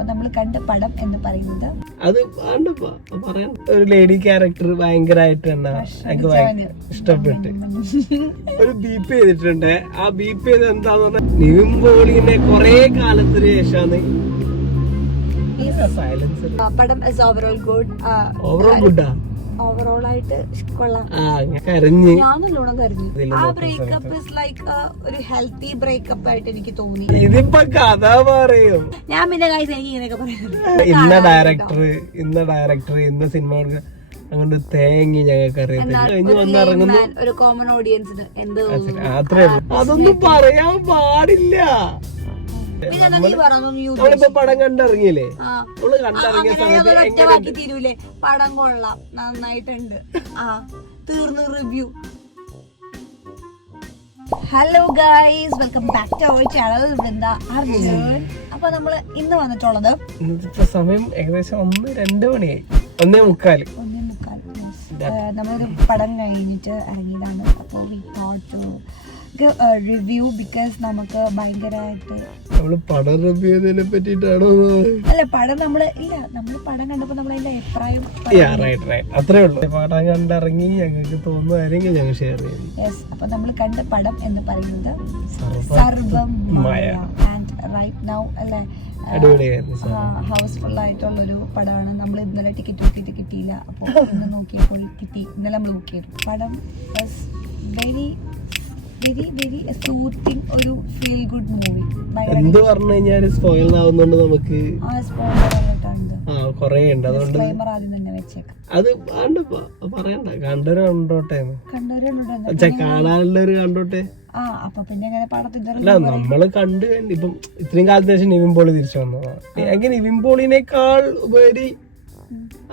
അപ്പൊ നമ്മൾ കണ്ട പടം എന്ന് പറയുന്നത് അത് പറയാൻ ഒരു ലേഡി ക്യാരക്ടർ ഭയങ്കരമായിട്ട് തന്നെ ഇഷ്ടപ്പെട്ട് ഒരു ബീപ്പ് ചെയ്തിട്ടുണ്ട്. ആ ബീപ്പ് ചെയ്ത് എന്താന്ന് പറഞ്ഞാൽ നിവിൻ പോളിനെ കൊറേ കാലത്തിന് ശേഷമാണ് പടം ഇസ് ഓവറോൾ ഗുഡ്. ഓവറോൾ ഗുഡാ ഓവറോൾ ആയിട്ട് കൊള്ളാം. കരഞ്ഞ് ഞാൻ നല്ലോണം കരഞ്ഞു. ആ ബ്രേക്കപ്പ് ഇസ് ലൈക്ക് ഒരു ഹെൽത്തി ബ്രേക്കപ്പ് ആയിട്ട് എനിക്ക് തോന്നി. ഇതിപ്പോ കഥ പറയും. ഞാൻ പിന്നെ കാര്യം എനിക്ക് ഇങ്ങനെയൊക്കെ പറയുന്നത് ഇന്ന ഡയറക്ടർ ഇന്ന സിനിമ അങ്ങോട്ട് തേങ്ങി ഞങ്ങൾക്ക് അറിയാം. ഒരു കോമൺ ഓഡിയൻസിന് എന്ത് അത്രേ ഉള്ളൂ. അതൊന്നും പറയാൻ പാടില്ല. നമ്മളിപ്പോ പടം കണ്ടിറങ്ങിയില്ലേ? ഒറ്റവാക്കി തീരൂലേ? പടം കൊള്ളാം, നന്നായിട്ടുണ്ട്, തീർന്നു review. Hello guys, welcome back to our channel Vrinda Arjun. അപ്പൊ നമ്മള് ഇന്ന് വന്നിട്ടുള്ളത് ഇന്നത്തെ സമയം ഏകദേശം 1-2 മണിയായി. 1:45. നമ്മളൊരു പടം കഴിഞ്ഞിട്ട് ഇറങ്ങിയതാണ്. അപ്പോൾ we thought to review because നമുക്ക് ഭയങ്കരമായിട്ട് പടം റിവ്യൂ ചെയ്തതിനെ പറ്റിട്ടാണോ? അല്ല, പടം നമ്മള് പടം കണ്ടപ്പോ നമ്മൾ അതിന്റെ അഭിപ്രായം അത്രേ ഉള്ളൂ. പടം കണ്ടിറങ്ങി ഞങ്ങൾക്ക് തോന്നുമായിരിക്കും ഞങ്ങൾ ഷെയർ ചെയ്യും. യെസ്. അപ്പൊ നമ്മൾ കണ്ട പടം എന്ന് പറയുന്നത് സർവം മായ. ആൻഡ് റൈറ്റ് നൗ അല്ലെ ഹൗസ്ഫുൾ ആയിട്ടുള്ള ഒരു പടമാണ്. നമ്മൾ ഇന്നലെ ടിക്കറ്റ് ബുക്ക് ചെയ്ത് കിട്ടിയില്ല. അപ്പോൾ ഇന്ന് നോക്കിയപ്പോൾ കിട്ടി. ഇന്നലെ നമ്മൾ ബുക്ക് ചെയ്തു. പടം വെരി വെരി വെരി സൂത്തിങ്, ഒരു ഫീൽ ഗുഡ് മൂവി. എന്ത് പറഞ്ഞു കഴിഞ്ഞാൽ സ്പോയിൽ ആവുന്നുണ്ട് നമുക്ക്. ആദ്യം തന്നെ വെച്ചേക്കാം. അത് പറയണ്ട, കണ്ടൊരു കണ്ടോട്ടെ, കാണാനുള്ളൊരു കണ്ടോട്ടെ. അപ്പൊ പിന്നെ എങ്ങനെ പടത്തിന്റെ നമ്മള് കണ്ട് ഇപ്പം ഇത്രയും കാലത്തിന് ശേഷം നിവിൻ പോളി തിരിച്ചു വന്നതാണ്. എങ്ങനെ നിവിൻ പോളിനേക്കാൾ ഉപരി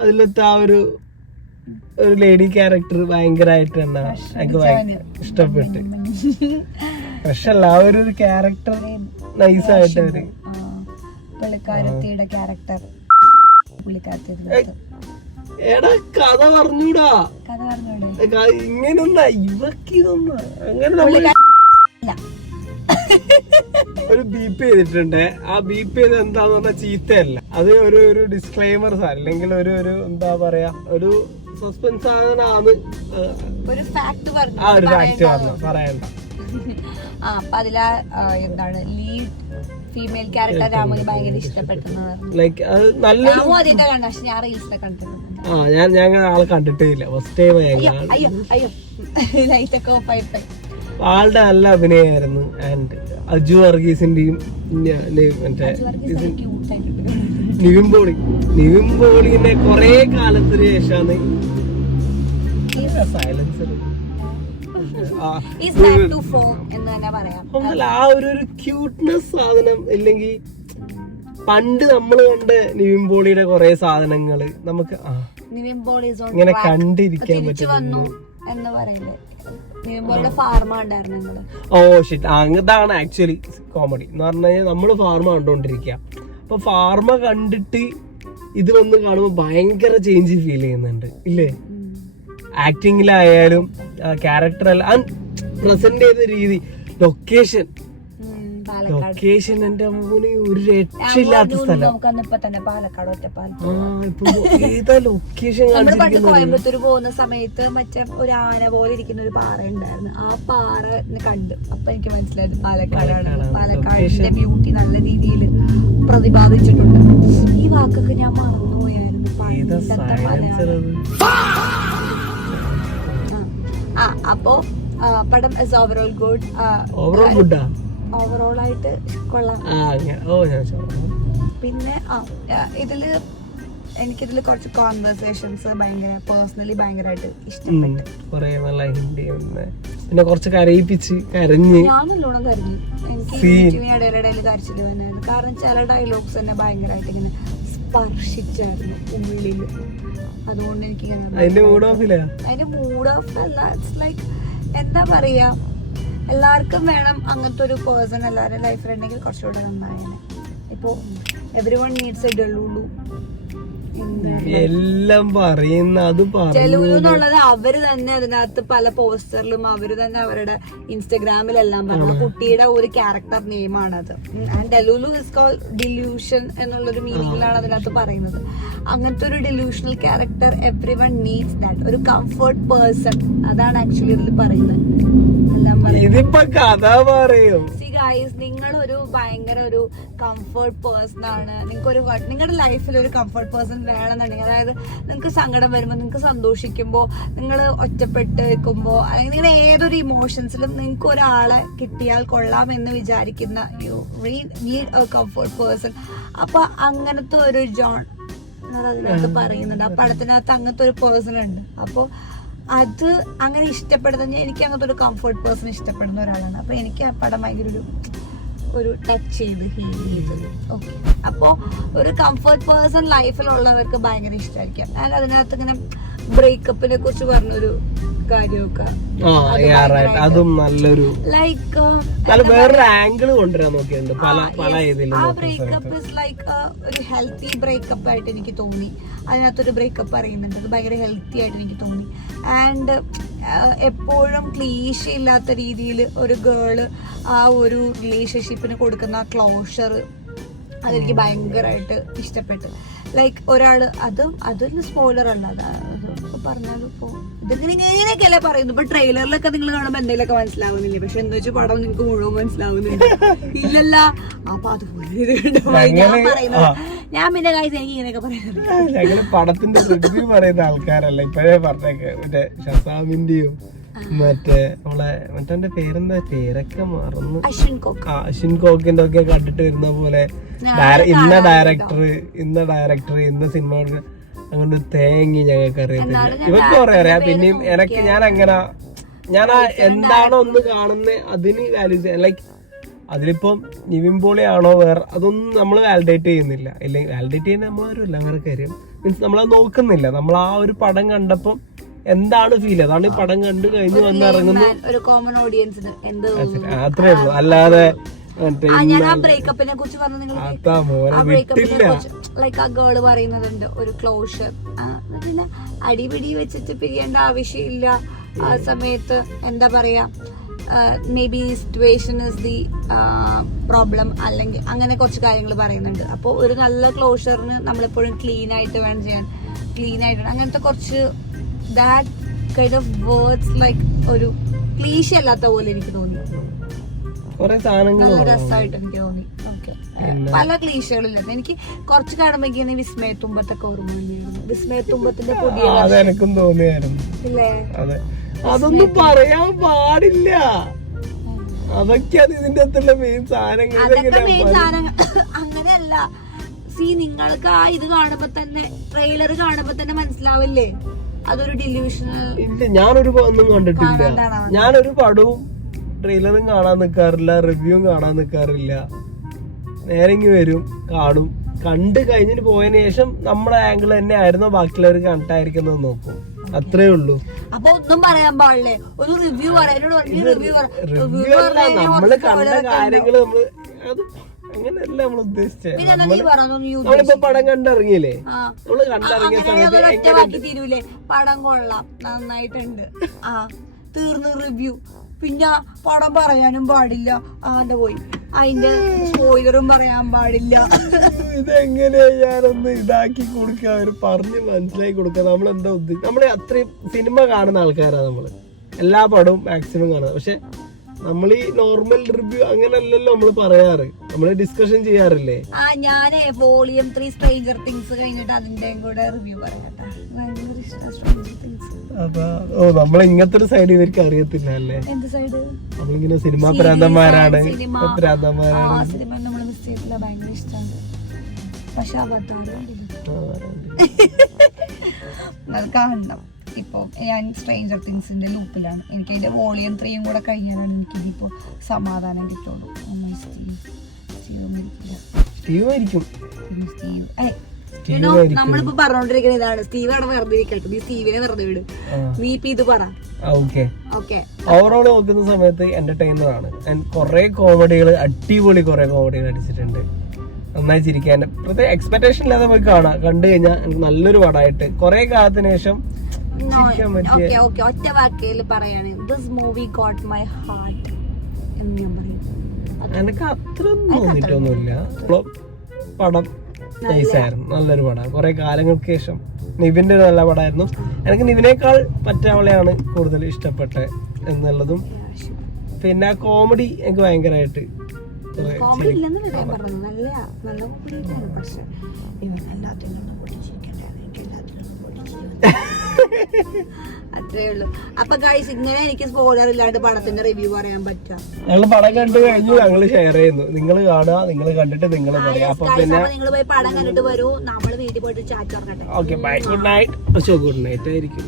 അതിലത്തെ ആ ഒരു ലേഡി ക്യാരക്ടർ ഭയങ്കരമായിട്ട് തന്നെ ഇഷ്ടപ്പെട്ട്. പക്ഷെ ആ ഒരു ക്യാരക്ടർ നൈസായിട്ട് അവര് പുള്ളിക്കാരത്തിയുടെ ക്യാരക്ടർ എടാ കഥ പറഞ്ഞൂടാ, ഇങ്ങനൊന്ന ഇവക്കിതൊന്ന അങ്ങനെ ഒരു ബീപ്പ് ചെയ്തിട്ടുണ്ട്. ആ ബീപ്പ് ചെയ്ത് എന്താന്ന് പറഞ്ഞാൽ ചീത്തയല്ല, അത് ഒരു ഡിസ്ക്ലൈമർ അല്ലെങ്കിൽ ഒരു എന്താ പറയാ, ഒരു സസ്പെൻസ് സാധനമാണ്. ഒരു ഫാക്ട് പറയണ്ട. അപ്പൊ അതിലാ എന്താണ് ലീഡ് ഫീമെയിൽ ക്യാരക്ടർ രാമുന് ഭയങ്കര ഇഷ്ടപ്പെട്ടെന്ന് ലൈക്ക് അത് നല്ലൊരു പക്ഷെ ഞാൻ റീൽസിലൊക്കെ കണ്ടിട്ടുണ്ട്. ഞാൻ ആളെ കണ്ടിട്ടേ ഇല്ല. ഫസ്റ്റ് ടൈം ലൈറ്റൊക്കെ ഓഫ് ആയിട്ട് ആളുടെ നല്ല അഭിനയമായിരുന്നു. ആൻഡ് അജു വർഗീസിന്റെയും മറ്റേ നിവിൻ പോളിനെ കൊറേ കാലത്തിന് ശേഷമാണ് ആ ഒരു ക്യൂട്ട്നെസ് സാധനം. ഇല്ലെങ്കിൽ പണ്ട് നമ്മൾ കണ്ട നിവിൻ പോളിയുടെ കൊറേ സാധനങ്ങള് നമുക്ക് ഇങ്ങനെ കണ്ടിരിക്കാൻ പറ്റുന്നു. അതാണ് ആക്ച്വലി കോമഡി എന്ന് പറഞ്ഞു കഴിഞ്ഞാൽ നമ്മള് ഫാർമ കണ്ടോണ്ടിരിക്കുക. അപ്പൊ ഫാർമ കണ്ടിട്ട് ഇത് വന്ന് കാണുമ്പോ ഭയങ്കര ചേഞ്ച് ഫീൽ ചെയ്യുന്നുണ്ട് ഇല്ലേ? ആക്ടിങ്ങിലായാലും ക്യാരക്ടർ പ്രസന്റ് ചെയ്ത രീതി, ലൊക്കേഷൻ എന്റെ അമ്മൂന് ഒരു രക്ഷയില്ലാത്ത സ്ഥലം. ഏതാ ലൊക്കേഷൻ കോയമ്പത്തൂർ പോകുന്ന സമയത്ത് മറ്റേ ഒരു ആന പോലെ ഇരിക്കുന്ന ഒരു പാറ ഉണ്ടായിരുന്നു. ആ പാറ കണ്ടു. അപ്പൊ എനിക്ക് മനസ്സിലായത് പാലക്കാടാണ്. പാലക്കാടിന്റെ ബ്യൂട്ടി നല്ല രീതിയിൽ പ്രതിപാദിച്ചിട്ടുണ്ട്. ഈ വാക്കൊക്കെ ഞാൻ മറന്നുപോയായിരുന്നു. അപ്പോ പടം ഇസ് ഓവറോൾ ഗുഡ്. ഓവറോൾ ഗുഡാ ഓവറോൾ ആയിട്ട് കൊള്ളാം. പിന്നെ എനിക്കിതില് കുറച്ച് കോൺവെർസേഷൻസ് പേഴ്സണലി ഭയങ്കരമായിട്ട് ഇഷ്ടപ്പെട്ടു. പിന്നെ കുറച്ച് കരഞ്ഞ് ഞാൻ നല്ലോണം കരഞ്ഞു. എനിക്ക് ഇടയിലിടയിൽ കരച്ചില് വന്നായിരുന്നു. കാരണം ചില ഡയലോഗ്സ് തന്നെ ഭയങ്കരമായിട്ട് ഇങ്ങനെ സ്പർശിച്ചായിരുന്നു ഉള്ളില്. അതുകൊണ്ട് എനിക്ക് അതിന്റെ മൂഡ് ഓഫ് അല്ല, ഇറ്റ്സ് ലൈക്ക് എന്താ പറയാ, എല്ലാവർക്കും വേണം അങ്ങനത്തെ ഒരു പേഴ്സൺ എല്ലാവരുടെ ലൈഫിലുണ്ടെങ്കിൽ കുറച്ചുകൂടെ നന്നായേനെ. ഇപ്പോൾ എവരി വൺ നീഡ്സ് എ ഡെലുളു. എല്ലാം പറയുന്ന അത് ചെലവുന്നുള്ളത് അവര് തന്നെ അതിനകത്ത് പല പോസ്റ്ററിലും അവര് തന്നെ അവരുടെ ഇൻസ്റ്റഗ്രാമിലെല്ലാം പറഞ്ഞു കുട്ടിയുടെ ഒരു ക്യാരക്ടർ നെയിമാണത്. And delulu is called delusion എന്നുള്ളൊരു മീനിങ്ങിലാണ് അതിനകത്ത് പറയുന്നത്. അങ്ങനത്തെ ഒരു delusional character everyone needs that, ഒരു കംഫർട്ട് പേഴ്സൺ, അതാണ് ആക്ച്വലി ഇതിൽ പറയുന്നത്. ഇതിപ്പോ കഥ പറയും. നിങ്ങളൊരു ഭയങ്കര ഒരു കംഫർട്ട് പേഴ്സൺ ആണ്, നിങ്ങളുടെ ലൈഫിൽ ഒരു കംഫർട്ട് പേഴ്സൺ വേണമെന്നുണ്ടെങ്കിൽ, അതായത് നിങ്ങൾക്ക് സങ്കടം വരുമ്പോൾ, നിങ്ങൾക്ക് സന്തോഷിക്കുമ്പോൾ, നിങ്ങൾ ഒറ്റപ്പെട്ട് നിൽക്കുമ്പോൾ, അല്ലെങ്കിൽ നിങ്ങളുടെ ഏതൊരു ഇമോഷൻസിലും നിങ്ങൾക്ക് ഒരാളെ കിട്ടിയാൽ കൊള്ളാം എന്ന് വിചാരിക്കുന്ന you need A comfort person. അപ്പൊ അങ്ങനത്തെ ഒരു ജോൺ അതിനകത്ത് പറയുന്നുണ്ട്. ആ പടത്തിനകത്ത് അങ്ങനത്തെ ഒരു പേഴ്സൺ ഉണ്ട്. അപ്പൊ അത് അങ്ങനെ ഇഷ്ടപ്പെടുന്ന, എനിക്ക് അങ്ങനത്തെ ഒരു കംഫർട്ട് പേഴ്സൺ ഇഷ്ടപ്പെടുന്ന ഒരാളാണ്. അപ്പൊ എനിക്ക് ആ പടം ഭയങ്കര ഒരു ടച്ച് ചെയ്ത് ഹീൽ ചെയ്തത്. ഓക്കെ, അപ്പോ ഒരു കംഫർട്ട് പേഴ്സൺ ലൈഫിലുള്ളവർക്ക് ഭയങ്കര ഇഷ്ടമായിരിക്കും. ആൻഡ് അതിനകത്ത് ഇങ്ങനെ ബ്രേക്കപ്പിനെ കുറിച്ച് പറഞ്ഞൊരു കാര്യമൊക്കെ അതും നല്ലൊരു ലൈക്ക് വേറൊരു ആംഗിൾ കൊണ്ടുവരാൻ നോക്കിയിട്ടുണ്ട് പല ആ ബ്രേക്കപ്പ് ഇസ് ലൈക്ക് ഒരു ഹെൽത്തി ബ്രേക്കപ്പ് ആയിട്ട് എനിക്ക് തോന്നി. അതിനകത്തൊരു ബ്രേക്കപ്പ് പറയുന്നുണ്ട്, അത് ഭയങ്കര ഹെൽത്തി ആയിട്ട് എനിക്ക് തോന്നി. ആൻഡ് എപ്പോഴും ക്ലീശ ഇല്ലാത്ത രീതിയിൽ ഒരു ഗേള് ആ ഒരു റിലേഷൻഷിപ്പിന് കൊടുക്കുന്ന ക്ലോഷർ അതെനിക്ക് ഭയങ്കരമായിട്ട് ഇഷ്ടപ്പെട്ടു. ലൈക്ക് ഒരാള് അതൊരു സ്പോയിലർ അല്ല, അത് പറഞ്ഞാലും ഇപ്പൊ ഇതിങ്ങനെയൊക്കെയല്ലേ പറയുന്നു. ഇപ്പൊ ട്രെയിലറിലൊക്കെ നിങ്ങൾ കാണുമ്പോ എന്തെങ്കിലുമൊക്കെ മനസ്സിലാവുന്നില്ലേ, പക്ഷെ എന്താ വെച്ചാൽ പടം നിങ്ങൾക്ക് മുഴുവൻ മനസ്സിലാവുന്നുണ്ട് ഇല്ലല്ല. അപ്പൊ അതുപോലെ ഞാൻ പിന്നെ കാര്യം എനിക്ക് ഇങ്ങനെയൊക്കെ പറയുന്നത് പടത്തിന്റെ റിവ്യൂ പറയുന്ന ആൾക്കാരല്ല ഇപ്പഴേ പറഞ്ഞേക്ക്. മറ്റേ ഷസാമിന്റെയും മറ്റേ പേരെന്താ, പേരൊക്കെ മറന്നു, അശ്വിൻ കോക്കിന്റെ ഒക്കെ കണ്ടിട്ട് വരുന്ന പോലെ ഇന്ന ഡയറക്ടർ ഇന്ന സിനിമ അങ്ങനെ തേങ്ങി ഞങ്ങൾക്ക് അറിയത്തില്ല. ഇവർക്ക് കുറെ അറിയാം. പിന്നെയും ഞാൻ എന്താണോ ഒന്ന് കാണുന്നത് അതിന് വാല്യൂ ചെയ്യാൻ, ലൈക്ക് അതിലിപ്പം നിവിൻ പോളി ആണോ വേറെ അതൊന്നും നമ്മൾ വാലിഡേറ്റ് ചെയ്യുന്നില്ല. ഇല്ലെങ്കിൽ വാലിഡേറ്റ് ചെയ്യുന്ന നമ്മളാരും അല്ല, അങ്ങനെ കാര്യം മീൻസ് നമ്മളത് നോക്കുന്നില്ല. നമ്മൾ ആ ഒരു പടം കണ്ടപ്പം എന്താണ് ഫീൽ, അതാണ് ഈ പടം കണ്ടു കഴിഞ്ഞ് വന്നിറങ്ങുന്നു, അത്രേ ഉള്ളൂ. അല്ലാതെ ഞാൻ ആ ബ്രേക്കപ്പിനെ കുറിച്ച് പറഞ്ഞു. ലൈക്ക് ആ ഗേള് പറയുന്നതുണ്ട് ഒരു ക്ലോഷർ, പിന്നെ അടിപിടി വെച്ചിട്ട് പിരിയേണ്ട ആവശ്യമില്ല. ആ സമയത്ത് എന്താ പറയാ, may be situation is the problem, അല്ലെങ്കിൽ അങ്ങനെ കുറച്ച് കാര്യങ്ങൾ പറയുന്നുണ്ട്. അപ്പോൾ ഒരു നല്ല ക്ലോഷറിന് നമ്മളെപ്പോഴും ക്ലീൻ ആയിട്ട് വേണം ചെയ്യാൻ, ക്ലീൻ ആയിട്ട് അങ്ങനത്തെ കുറച്ച് that kind of words like ഒരു ക്ലീശ അല്ലാത്ത പോലെ എനിക്ക് തോന്നി. നല്ല രസമായിട്ട് എനിക്ക് തോന്നി. ഓക്കെ, പല ക്ലീശകളില്ല. എനിക്ക് കുറച്ച് കാണുമ്പോഴേക്കും വിസ്മയത്തുമ്പത്തൊക്കെ ഓർമ്മ തന്നെയായിരുന്നു. വിസ്മയത്തുമ്പത്തിന്റെ അതെനിക്കും തോന്നിയായിരുന്നു. ഇല്ലേ, അതൊന്നും പറയാൻ പാടില്ല. അതൊക്കെയാണ് ഇതിന്റെ അകത്തുള്ള മെയിൻ സാധനങ്ങൾ. അങ്ങനെയല്ല, നിങ്ങൾക്ക് ആ ഇത് കാണുമ്പോ തന്നെ, ട്രെയിലർ കാണുമ്പോ തന്നെ മനസ്സിലാവില്ലേ അതൊരു ഡിലൂഷണൽ. ഇല്ല, ഞാനൊരു ഒന്നും കണ്ടിട്ടില്ല. ഞാനൊരു പടവും ട്രെയിലറും കാണാൻ നിൽക്കാറില്ല, റിവ്യൂവും കാണാൻ നിൽക്കാറില്ല. നേരെങ്കിൽ വരും, കാണും, കണ്ടു കഴിഞ്ഞിട്ട് പോയതിനു ശേഷം നമ്മുടെ ആംഗിൾ തന്നെ ആയിരുന്നോ ബാക്കിയുള്ളവർ കണ്ടായിരിക്കുന്നത് നോക്കും, അത്രേ ഉള്ളൂ. അപ്പൊ ഒന്നും പറയാൻ പാടില്ലേ, ഒരു റിവ്യൂ നമ്മള് കണ്ട കാര്യങ്ങള് നമ്മള് അത് അങ്ങനെയല്ല നമ്മൾ ഉദ്ദേശിച്ചത്. നമ്മളിപ്പോ പടം കണ്ടിറങ്ങിയില്ലേ, നമ്മള് കണ്ടിറങ്ങിയ സമയത്ത് തീരൂലേ, പടം കൊള്ളാം, നന്നായിട്ടുണ്ട്, ആ തീർന്നു റിവ്യൂ. പിന്നെ പടം പറയാനും പാടില്ല, ആന്റെ പോയി അതിന്റെ സ്പോയിലറും പറയാൻ പാടില്ല. ഇതെങ്ങനെയാ ഞാനൊന്ന് ഇതാക്കി കൊടുക്കുക, അവര് പറഞ്ഞ് മനസ്സിലാക്കി കൊടുക്കുക. നമ്മളെന്താ ഉദ്ദേശിച്ചത്, നമ്മള് അത്രയും സിനിമ കാണുന്ന ആൾക്കാരാ, നമ്മള് എല്ലാ പടവും മാക്സിമം കാണുന്നത്. പക്ഷെ നമ്മൾ ഈ നോർമൽ റിവ്യൂ അങ്ങനെയല്ലല്ലോ നമ്മള് പറയാറ്, നമ്മള് ഡിസ്കഷൻ ചെയ്യാറില്ലേ. ഞാനേ വോളിയം 3 സ്ട്രേഞ്ചർ തിങ്സ് കഴിഞ്ഞിട്ട് അതിന്റെയും കൂടെ റിവ്യൂ പറയട്ടെ. ഭയങ്കര ഇഷ്ടം സ്ട്രേഞ്ചർ തിങ്സ്. നമ്മൾ ഇങ്ങനത്തെ ഒരു സൈഡ് ഇവർക്ക് അറിയത്തില്ല അല്ലേ. എന്ത് സൈഡ്? നമ്മളിങ്ങനെ സിനിമാ ഭ്രാന്തന്മാരാണ്. സിനിമ നമ്മൾ മിസ് ചെയ്തില്ല, ഭയങ്കര ഇഷ്ടമാണ്. പക്ഷെ അത് കാണണം. ഇപ്പോൾ ഞാൻ സ്ട്രേഞ്ചർ തിങ്സിന്റെ ലൂപ്പിലാണ്. എനിക്ക് അതിന്റെ വോളിയം 3 കൂടെ കഴിഞ്ഞാലാണ് എനിക്കിതിപ്പോ സമാധാനം കിട്ടുള്ളൂ. നമ്മളിപ്പോ പറഞ്ഞോണ്ടിരിക്കുന്ന ഇതാണ്. സ്റ്റീവ് അവിടെ വെറുതെ ഇരിക്കട്ടെ, നീ സ്റ്റീവിനെ വെറുതെ വിട്, നീ ഇപ്പൊ ഇത് പറ. ഓവറോൾ നോക്കുന്ന സമയത്ത് എന്റർടൈനർ ആണ്. കുറെ കോമഡികൾ, അടിപൊളി കുറെ കോമഡികൾ അടിച്ചിട്ടുണ്ട്. നന്നായി ചിരിക്കാൻ പ്രത്യേക എക്സ്പെക്ടേഷൻ ഇല്ലാതെ പോയി കാണാം. കണ്ടു കഴിഞ്ഞാൽ നല്ലൊരു പടമായിട്ട് കുറെ കാലത്തിന് ശേഷം ചിരിക്കാൻ പറ്റിയ. ഒറ്റ വാക്കയിൽ പറയാണ്, this movie got my heart എന്ന് ഞാൻ പറയും. എനിക്ക് അത്ര തോന്നിട്ടൊന്നുമില്ല. പടം നൈസായിരുന്നു, നല്ലൊരു പടം. കുറെ കാലങ്ങൾക്ക് ശേഷം നിവിന്റെ ഒരു നല്ല പടമായിരുന്നു. എനിക്ക് നിവിനേക്കാൾ മറ്റവളെയാണ് കൂടുതൽ ഇഷ്ടപ്പെട്ടത് എന്നുള്ളതും. പിന്നെ കോമഡി എനിക്ക് ഭയങ്കരമായിട്ട് കോമഡി ഇല്ലെന്നല്ല ഞാൻ പറഞ്ഞത്, നല്ല നല്ല കോമഡി തന്നെയാണ്. പക്ഷെ ഇവൻ എല്ലാത്തിനും പൊട്ടിച്ചിരിക്കണ്ടേ, എനിക്ക് എല്ലാത്തിനും അത്രേ ഉള്ളൂ. അപ്പൊ ഗൈസ്, ഇങ്ങനെ എനിക്ക് സ്പോയിലർ ഇല്ലാണ്ട് പടത്തിന്റെ റിവ്യൂ പറയാൻ പറ്റാം. ഞങ്ങൾ പടം കണ്ടു കഴിഞ്ഞു, ഞങ്ങൾ ഷെയർ ചെയ്യുന്നു. നിങ്ങൾ കാണുക, നിങ്ങൾ കണ്ടിട്ട് നിങ്ങൾ പറയാം. അപ്പൊ പിന്നെ നിങ്ങൾ പോയി പടം കണ്ടിട്ട് വരൂ, നമ്മള് വീട്ടിൽ പോയിട്ട് ചാറ്റ് തുറക്കട്ടെ. Okay bye, good night. Good night ആയിരിക്കും.